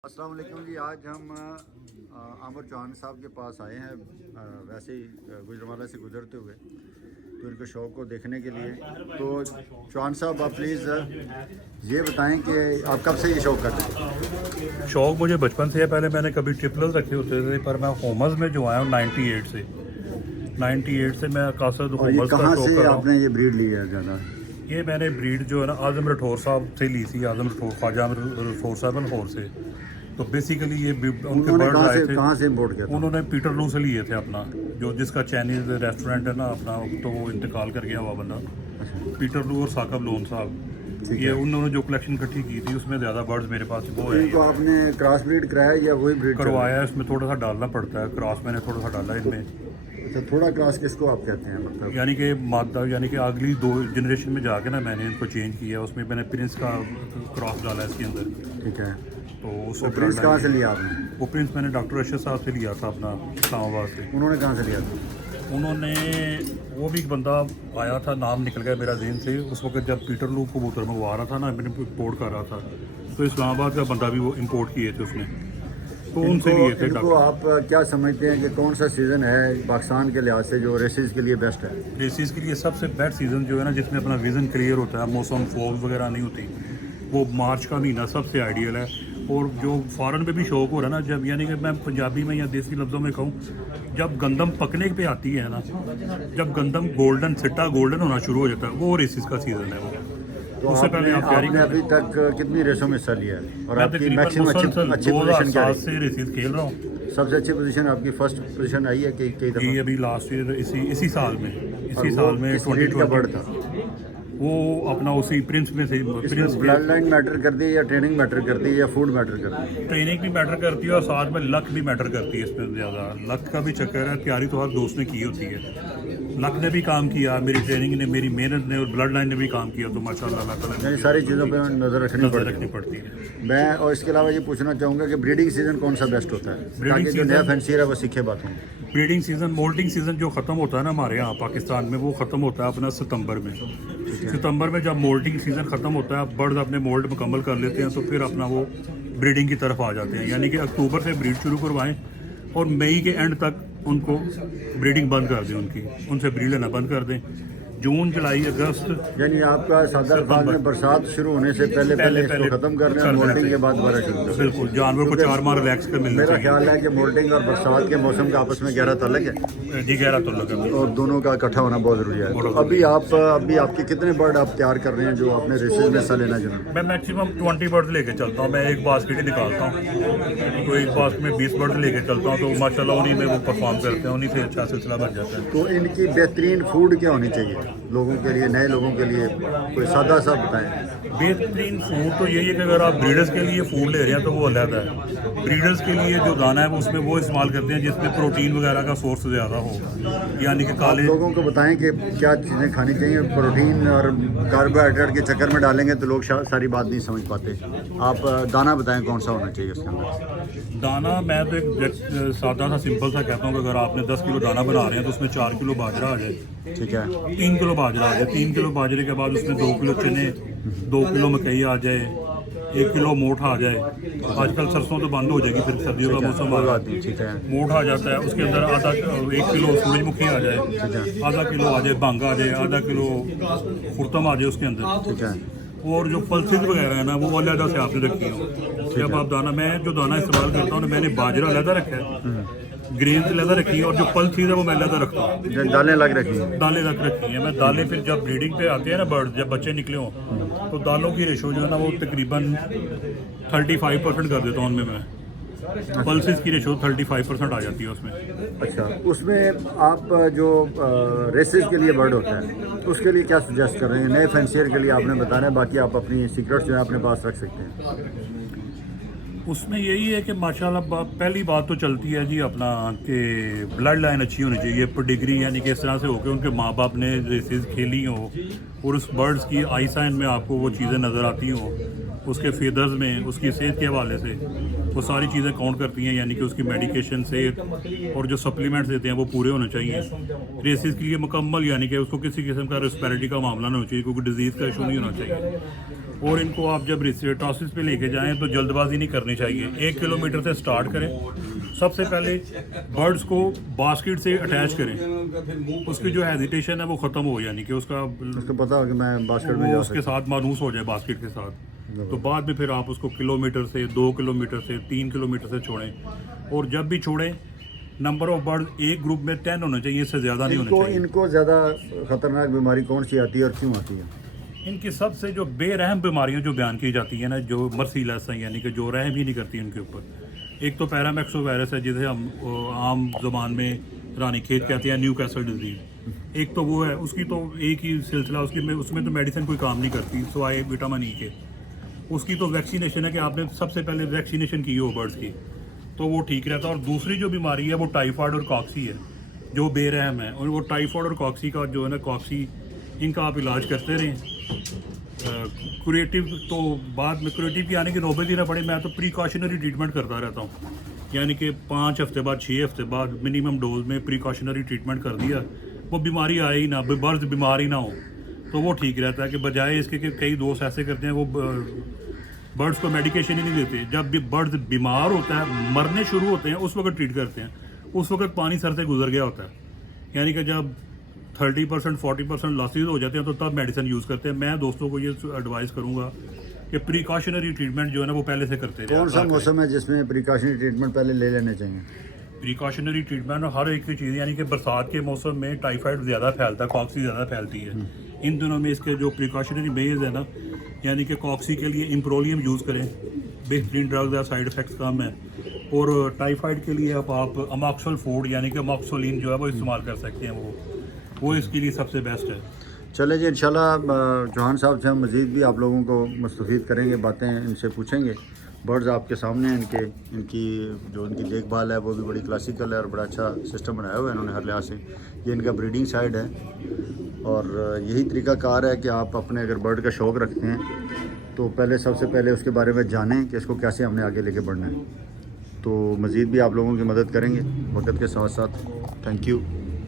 अस्सलाम वालेकुम जी। आज हम आमिर चौहान साहब के पास आए हैं वैसे ही गुजरावाला से गुजरते हुए, तो इनके शौक़ को देखने के लिए। तो चौहान साहब, आप प्लीज़ ये बताएं कि आप कब से ये शौक़ करते हैं? शौक़ मुझे बचपन से है। पहले मैंने कभी ट्रिपल्स रखे होते थे, पर मैं होमस में जो आया हूँ 98 से मैं कासद और ये होमस का कहाँ शौक़ से कर रहा आपने हूँ। ये ब्रीड ली है ज़्यादा? ये मैंने ब्रीड जो है ना आज़म राठौर साहब से ली थी, आज़म राठौर, ख्वाजा राठौर साहब लाहौर से। तो बेसिकली ये उनके बर्ड्स आए थे। कहाँ से इम्पोर्ट किया था? उन्होंने पीटर लू से लिए थे अपना, जो जिसका चाइनीज़ रेस्टोरेंट है ना अपना, तो वो इंतकाल कर गया हुआ बंदा पीटर लू और साकब लोन साहब। ये उन्होंने जो कलेक्शन इकट्ठी की थी उसमें ज़्यादा बर्ड्स मेरे पास वो है। इनको आपने क्रॉस ब्रीड कराया या वही ब्रीड करवाया है, इसमें थोड़ा सा डालना पड़ता है, क्रॉस मैंने थोड़ा सा डाला इनमें। अच्छा, थोड़ा क्रॉस किसको आप कहते हैं? मतलब यानी कि मादा, यानी कि अगली 2 जनरेशन में जाके ना मैंने इनको चेंज किया, उसमें मैंने प्रिंस का क्रॉस डाला इसके अंदर। ठीक है। तो उससे वो प्रिंस कहाँ से लिया आपने? वो प्रिंस मैंने डॉक्टर अरशद साहब से लिया था अपना, इस्लामाबाद से। उन्होंने कहाँ से लिया था? उन्होंने, वो भी एक बंदा आया था, नाम निकल गया मेरा ज़हन से उस वक्त, जब पीटर लू कबूतर मंगवा रहा था ना, मैंने इम्पोर्ट कर रहा था, तो इस्लामाबाद का बंदा भी वो इम्पोर्ट किए थे उसने, तो उनसे लिए थे। इनको आप क्या समझते हैं कि कौन सा सीज़न है पाकिस्तान के लिहाज से जो रेसेस के लिए बेस्ट है? रेसिस के लिए सबसे बेस्ट सीज़न जो है ना, जिसमें अपना विज़न क्लियर होता है, मौसम फॉग वगैरह नहीं होती, वो मार्च का महीना सबसे आइडियल है। और जो फ़ॉरेन में भी शौक़ हो रहा है ना, जब यानी कि मैं पंजाबी में या देसी लफ्ज़ों में कहूँ, जब गंदम पकने पे आती है ना, जब गंदम गोल्डन सिट्टा गोल्डन होना शुरू हो जाता है, वो रेसिस का सीज़न है वो। तो उससे पहले आप तैयारी आपने अभी तक कितनी रेसों में हिस्सा लिया है और मैं आपकी तकरीबन मैक्सिमम अच्छी पोजीशन क्या 2007 है? से रेसिस खेल रहा हूँ। सबसे अच्छी पोजीशन आपकी फर्स्ट पोजीशन आई है कि कई दफ़ा? ये अभी लास्ट ईयर इसी साल में 2020 था। वो अपना उसी प्रिंस में से, प्रिंस ब्लड लाइन मैटर करती है या ट्रेनिंग मैटर करती है या फूड मैटर करती है? ट्रेनिंग भी मैटर करती है और साथ में लक भी मैटर करती है। इसमें ज़्यादा लक का भी चक्कर है, तैयारी तो हर दोस्त ने की होती है। लक ने भी काम किया, मेरी ट्रेनिंग ने, मेरी मेहनत ने और ब्लड लाइन ने भी काम किया, तो माशाल्लाह अल्लाह ताला यानी सारी चीज़ों पे नज़र रखनी पड़ती है। मैं और इसके अलावा ये पूछना चाहूँगा कि ब्रीडिंग सीज़न कौन सा बेस्ट होता है, ताकि जो नया फैंसियर है वो सीखे बात हो? ब्रीडिंग सीज़न, मोल्टिंग सीज़न जो ख़त्म होता है ना हमारे यहाँ पाकिस्तान में, वो ख़त्म होता है अपना सितंबर में। सितंबर में जब मोल्टिंग सीज़न ख़त्म होता है, बर्ड्स अपने मोल्ड मुकम्मल कर लेते हैं, तो फिर अपना वो ब्रीडिंग की तरफ आ जाते हैं। यानी कि अक्टूबर से ब्रीड शुरू करवाएं और मई के एंड तक उनको ब्रीडिंग बंद कर दें, उनसे ब्रीड लेना बंद कर दें। जून, जुलाई, अगस्त, यानी आपका सादा अल्फाज में बरसात शुरू होने से पहले इसको ख़त्म कर रहे हैं, मोल्टिंग के बाद दोबारा शुरू करें। बिल्कुल, जानवर को 4 माह रिलैक्स कर मिलना मेरा चाहिए। ख्याल है कि मोल्टिंग और बरसात के मौसम का आपस में गहरा ताल्लुक है जी, गहरा तो लगा। और दोनों का इकट्ठा होना बहुत ज़रूरी है। तो अभी आपके कितने बर्ड आप तैयार कर रहे हैं जो आपने रेसेस में हिस्सा लेना चाहिए? मैं मैक्सिमम 20 बर्ड लेके चलता हूँ। मैं एक बास्केट ही निकालता हूँ, तो एक बास्केट में 20 बर्ड लेके चलता हूँ, तो माशाल्लाह उन्हीं में वो परफॉर्म करते हैं, उन्हीं से अच्छा सिलसिला बन जाता है। तो इनकी बेहतरीन फूड क्या होनी चाहिए लोगों के लिए, नए लोगों के लिए? कोई सादा सा बताएं। बेहतरीन फूड तो यही है कि अगर आप ब्रीडर्स के लिए फूड ले रहे हैं तो वो अलग है। ब्रीडर्स के लिए जो दाना है वो उसमें वो इस्तेमाल करते हैं जिसमें प्रोटीन वगैरह का सोर्स ज़्यादा हो, यानी कि काले। लोगों को बताएं कि क्या चीज़ें खानी चाहिए। प्रोटीन और कार्बोहाइड्रेट के चक्कर में डालेंगे तो लोग सारी बात नहीं समझ पाते। आप दाना बताएं कौन सा होना चाहिए उसके अंदर? दाना मैं तो एक सादा सा सिंपल सा कहता हूँ कि अगर आपने 10 किलो दाना बना रहे हैं तो उसमें 4 किलो बाजरा आ जाए। ठीक है। 3 किलो बाजरा आ जाए। 3 किलो बाजरे के बाद उसमें 2 किलो चने, 2 किलो मकई आ जाए, 1 किलो मोठ आ जाए। आजकल सरसों तो बंद हो जाएगी, फिर सर्दियों का मौसम आ जाता है। ठीक है। मोठ आ जाता है, उसके अंदर 1 किलो सूरजमुखी आ जाए, आधा किलो आ जाए भांग आ जाए, आधा किलो खुर्तम आ जाए उसके अंदर। ठीक है। और जो पल्सेस वगैरह है ना वो अलग से आपने रखी हो। जब आप दाना, मैं जो दाना इस्तेमाल करता हूँ, मैंने बाजरा अलग रखा है, ग्रेन अलग रखी है, और जो पल्सेस है वो मैं अलग रखता हूँ। दालें लग रखी हैं? दालें रख रखी हैं मैं। दालें फिर जब ब्रीडिंग पे आते हैं ना बर्ड, जब बच्चे निकले हों, तो दालों की रेशो जो है ना वो तकरीबन 35% कर देता हूँ उनमें मैं। पल्सेस की रेशो 35% आ जाती है उसमें। अच्छा, उसमें आप जो रेसेस के लिए बर्ड होता है उसके लिए क्या सजेस्ट कर रहे हैं? नए फैंसियर के लिए आपने बताना है, बाकी आप अपनी सीक्रेट्स जो है अपने पास रख सकते हैं। उसमें यही है कि माशाल्लाह पहली बात तो चलती है जी अपना कि ब्लड लाइन अच्छी होनी चाहिए, पेडिग्री, यानी कि इस तरह से हो कि उनके माँ बाप ने रेसेस खेली हो और उस बर्ड्स की आई साइन में आपको वो चीज़ें नज़र आती हों, उसके फेदर्स में, उसकी सेहत के हवाले से वो सारी चीज़ें काउंट करती हैं। यानी कि उसकी मेडिकेशन, सेहत और जो सप्लीमेंट्स देते हैं वो पूरे होने चाहिए। रेसेस के लिए मुकम्मल, यानी कि उसको किसी किस्म का रेस्पिरेटरी का मामला नहीं होना चाहिए, क्योंकि डिजीज़ का इशू नहीं होना चाहिए। और इनको आप जब टॉसिस पे लेके जाएं तो जल्दबाजी नहीं करनी चाहिए। 1 किलोमीटर से स्टार्ट करें। सबसे पहले बर्ड्स को बास्केट से अटैच करें, उसकी जो हेजिटेशन है वो ख़त्म हो, यानी कि उसको पता हो कि मैं बास्केट में वो जा उसके साथ मानूस हो जाए बास्केट के साथ। तो बाद में फिर आप उसको किलोमीटर से, 2 किलोमीटर से, 3 किलोमीटर से छोड़ें। और जब भी छोड़ें, नंबर ऑफ बर्ड एक ग्रुप में 10 होना चाहिए, इससे ज़्यादा नहीं होना चाहिए। इनको ज़्यादा ख़तरनाक बीमारी कौन सी आती है और क्यों आती है? इनकी सबसे जो बेरहम बीमारियां जो बयान की जाती हैं ना, जो मर्सीलेस हैं, यानी कि जो रहम ही नहीं करती इनके ऊपर, एक तो पैरामैक्सो वायरस है जिसे हम आम ज़बान में रानीखेत कहते हैं, न्यू कैसल डिजीज़। एक तो वो है, उसकी तो एक ही सिलसिला, उसमें तो मेडिसिन कोई काम नहीं करती सिवाय विटामिन ई के। उसकी तो वैक्सीनेशन है कि आपने सबसे पहले वैक्सीनेशन की हो बर्ड्स की, तो वो ठीक रहता है। और दूसरी जो बीमारी है वो टाइफाइड और कॉक्सी है जो बेरहम है। और वो टाइफाइड और कॉक्सी का जो है ना, कॉक्सी, इनका आप इलाज करते रहें। क्रिएटिव तो बाद में क्रिएटिव की आने की नौबत ही ना पड़े। मैं तो प्रिकॉशनरी ट्रीटमेंट करता रहता हूँ, यानी कि 5 हफ्ते बाद, 6 हफ्ते बाद मिनिमम डोज में प्रिकॉशनरी ट्रीटमेंट कर दिया। वो बीमारी आए ही ना, बर्ड्स बीमार ही ना हो, तो वो ठीक रहता है। कि बजाय इसके कि कई दोस्त ऐसे करते हैं, वो बर्ड्स को मेडिकेशन ही नहीं देते। जब भी बर्ड्स बीमार होता है, मरने शुरू होते हैं, उस वक्त ट्रीट करते हैं। उस वक्त पानी सर से गुजर गया होता है, यानी कि जब 30% 40% लॉसेज हो जाते हैं, तो तब मेडिसिन यूज़ करते हैं। मैं दोस्तों को ये एडवाइस करूँगा कि प्रिकॉशनरी ट्रीटमेंट जो है ना वो पहले से करते हैं। कौन सा मौसम है जिसमें प्रिकॉशनरी ट्रीटमेंट पहले ले लेने चाहिए? प्रिकॉशनरी ट्रीटमेंट हर एक की चीज़, यानी कि बरसात के मौसम में टाइफाइड ज़्यादा फैलता है, कॉक्सी ज़्यादा फैलती है। इन दिनों में इसके जो प्रिकॉशनरी मेजर्स है ना, यानी कि कॉक्सी के लिए इम्प्रोलियम यूज़ करें, बेहतरीन ड्रग्स है, साइड इफ़ेक्ट्स कम है। और टाइफाइड के लिए आप अमॉक्सल फूड, यानी कि अमॉक्सोलिन जो है वो इस्तेमाल कर सकते हैं, वो इसके लिए सबसे बेस्ट है। चले जी, इंशाल्लाह चौहान साहब से हम मज़ीद भी आप लोगों को मुस्तफ़ीद करेंगे, बातें इनसे पूछेंगे। बर्ड्स आपके सामने हैं, इनकी जो इनकी देखभाल है वो भी बड़ी क्लासिकल है और बड़ा अच्छा सिस्टम बनाया हुआ है इन्होंने हर लिहाज से। ये इनका ब्रीडिंग साइड है और यही तरीक़ाकार है कि आप अपने अगर बर्ड का शौक़ रखते हैं तो सबसे पहले उसके बारे में जानें कि इसको कैसे हमने आगे लेके बढ़ना है। तो मज़ीद भी आप लोगों की मदद करेंगे वक्त के साथ साथ। Thank you.